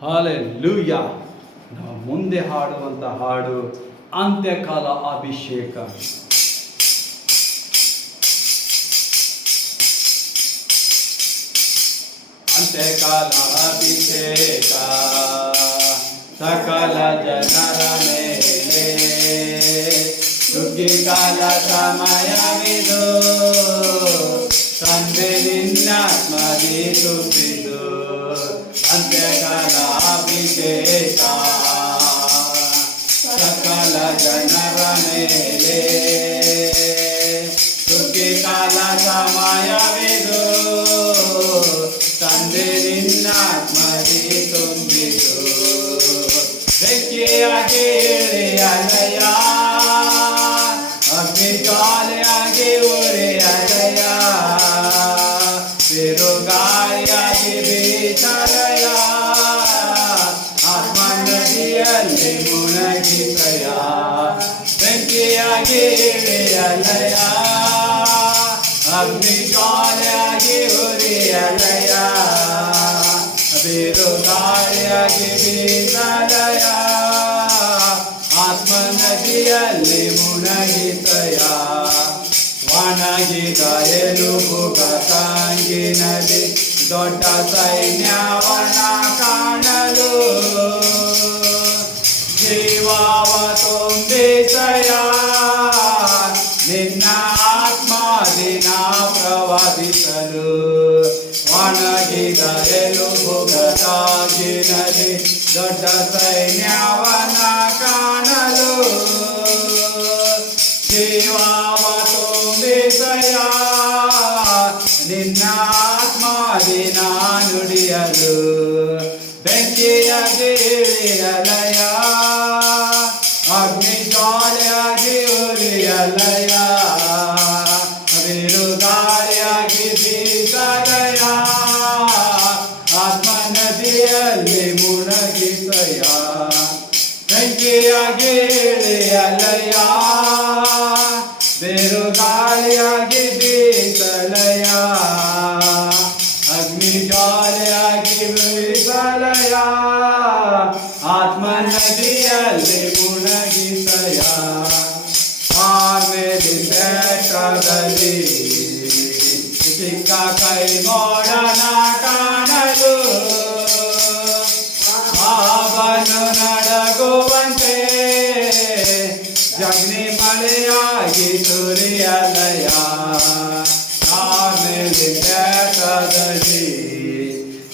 Hallelujah. ನಾವು ಮುಂದೆ ಹಾಡುವಂಥ ಹಾಡು ಅಂತ್ಯಕಾಲ ಅಭಿಷೇಕ. ಅಂತ್ಯಕಾಲ ಅಭಿಷೇಕ ಸಕಲ ಜನರ ಮೇಲೆ, ಸುಗ್ಗಿಕಾಲ ಸಮಯವಿದು, ತಂದೆ ನಿನ್ನಾತ್ಮದಿ ತುಂಬಿದು. ಅಂತ್ಯಕಾಲ ಅಭಿಷೇಕ ಸಕಲ ಜನರ ಮೇಲೆ, ಸುಗ್ಗಿಕಾಲ ಸಮಯವಿದು, ತಂದೆ ನಿನ್ನಾತ್ಮದಿ ತುಂಬಿದು. ಬೆಂಕಿಯಾಗಿ ಇಳಿಯಲಯ, ಅಗ್ನಿ ಜ್ವಾಲೆಯಾಗಿ ಉರಿಯಲಯ, ಬಿರುಗಾಳಿಯಾಗಿ ಬೀಸಲಯ, ಆತ್ಮ ನದಿಯಲ್ಲಿ ಮುಣಗಿಸಯ. ಬೆಂಕಿಯಾಗಿ ಇಳಿಯಲಯ, ಅಗ್ನಿ ಜ್ವಾಲೆಯಾಗಿ ಉರಿಯಲಯ, ಬಿರುಗಾಳಿಯಾಗಿ ಬೀಸಲಯ, ಆತ್ಮ ನದಿಯಲ್ಲಿ ಮುಣಗಿಸಯ. ಒಣಗಿದ ಎಲುಬುಗ ತಂಗಿನಲ್ಲಿ ದೊಡ್ಡ ಸೈನ್ಯವನ ಕಾಣಲು, ಜೀವವ ತುಂಬಿಸಯ, ನಿನ್ನ ಆತ್ಮದಿನ ಪ್ರವಾದಿಸಲು. ಒಣಗಿದ ಎಲುಬುಗ ತಂಗಿನಲ್ಲಿ ದೊಡ್ಡ ಸೈನ್ಯವನ ಕಾಣಲು, ಜೀವವ ತುಂಬಿಸಯ, ನಿನ್ನ ಆತ್ಮದಿನ ನುಡಿಯಲು. ಬೆಂಕಿಯಾಗಿ ಇಳಿಯಲಯ, ಅಗ್ನಿ ಜ್ವಾಲೆಯಾಗಿ ಉರಿಯಲಯ, ಬಿರುಗಾಳಿಯಾಗಿ ಬೀಸಲಯ, ಆತ್ಮ ನದಿಯಲ್ಲಿ ಮುಣಗಿಸಯ. ಬೆಂಕಿಯಾಗಿ ಇಳಿಯಲಯ, ಬಿರುಗಾಳಿಯಾಗಿ ಬೀಸಲಯ, ಅಗ್ನಿ ಜ್ವಾಲೆಯಾಗಿ ಬೀಸಲಯ, ಆತ್ಮ ನದಿಯಲ್ಲಿ ಮುಣಗಿಸಯ. ಕಾರ್ಮೆಲಿನ ಬೆಟ್ಟದಲ್ಲಿ ಚಿಕ್ಕ ಕೈ ಮೋಡನ ಕಾಣಲು, ಅವನು ನಡಗುವಂತೆ ಜಗ್ನಿ ಮಳೆಯಾಗಿ ಸುರಿಯಲಯ. ಕಾರ್ಮೆಲಿನ ಬೆಟ್ಟದಲ್ಲಿ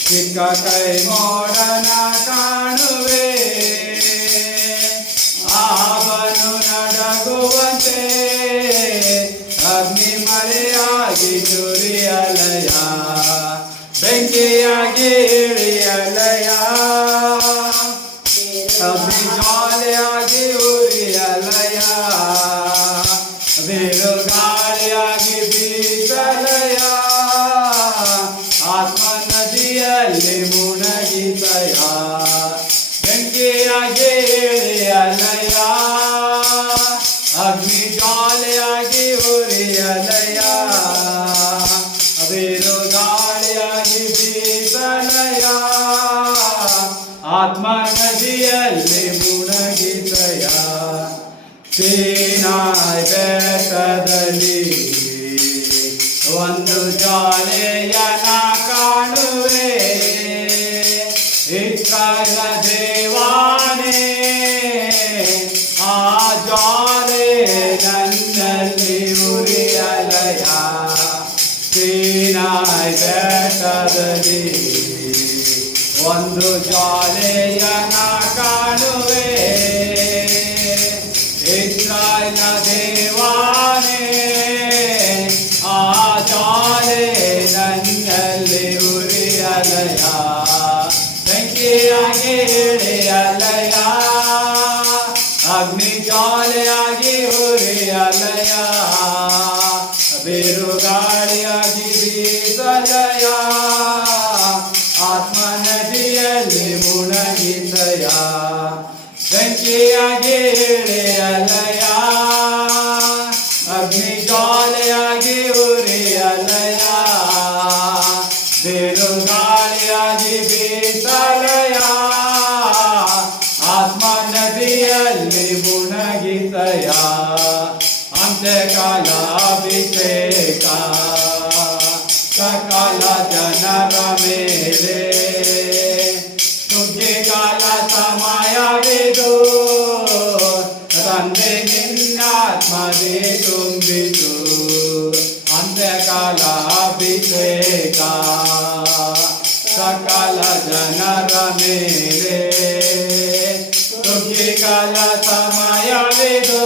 ಚಿಕ್ಕ ಕೈ ಮೋಡನ ಕಾಣುವೆ, ಅವನು ನಡಗುವಂತೆ ಅಗ್ನಿ ಮಳೆಯಾಗಿ ಸುರಿಯಲಯ. ಬೆಂಕಿಯಾಗಿ ಇಳಿಯಲಯ, ಅಗ್ನಿ ಜ್ವಾಲೆಯಾಗಿ ಉರಿಯಲಯ, ಬಿರುಗಾಳಿಯಾಗಿ ಬೀಸಲಯ, ಆತ್ಮ ನದಿಯಲ್ಲಿ ಮುಣಗಿಸಯ. ಬೆಂಕಿಯಾಗಿ ಇಳಿಯಲಯ, ಅಗ್ನಿ ಜ್ವಾಲೆಯಾಗಿ ಉರಿಯಲಯ, ಬಿರುಗಾಳಿಯಾಗಿ ಬೀಸಲಯ, ಆತ್ಮ ನದಿಯಲ್ಲಿ ಮುಣಗಿಸಯ. ಸೀನಾಯಿ ಬೆಟ್ಟದಲ್ಲಿ ಒಂದು ಜ್ವಾಲೆಯನ ಕಾಣುವೆ, ಇಸ್ರಾಯೇಲ ದೇವಾನೇ, ಆ ಜ್ವಾಲೆ ನನ್ನಲ್ಲಿ ಉರಿಯಲಯ. ಸೀನಾಯಿ ಬೆಟ್ಟದಲ್ಲಿ ಒಂದು ಜ್ವಾಲೆಯನ ಕಾಣುವೆ, ಇಸ್ರಾಯೇಲ ದೇವಾನೇ, ಆ ಜ್ವಾಲೆ ನನ್ನಲ್ಲಿ ಉರಿಯಲಯ. ಬೆಂಕಿಯಾಗಿ ಇಳಿಯಲಯ, ಅಗ್ನಿ ಜ್ವಾಲೆಯಾಗಿ ಉರಿಯಲಯ, ಬಿರುಗಾಳಿಯಾಗಿ ಬೀಸಲಯ, ಆತ್ಮ ನದಿಯಲ್ಲಿ ಮುಣಗಿಸಯ. ಬೆಂಕಿಯಾಗಿ ಇಳಿಯಲಯ, ಅಗ್ನಿ ಜ್ವಾಲೆಯಾಗಿ ಉರಿಯಲಯ, ಬಿರುಗಾಳಿಯಾಗಿ ಬೀಸಲಯ. ಅಭಿಷೇಕ ಸಕಲ ಜನರ ಮೇಲೆ ಸುಗ್ಗಿಕಾಲ ಸಮಯವಿದು ತಂದೆ ನಿನ್ನಾತ್ಮದಿ ತುಂಬಿತು ಅಂತ್ಯಕಾಲ ಅಭಿಷೇಕ ಸಕಲ ಜನರ ಮೇಲೆ ಸುಗ್ಗಿಕಾಲ ಸಮಯವಿದು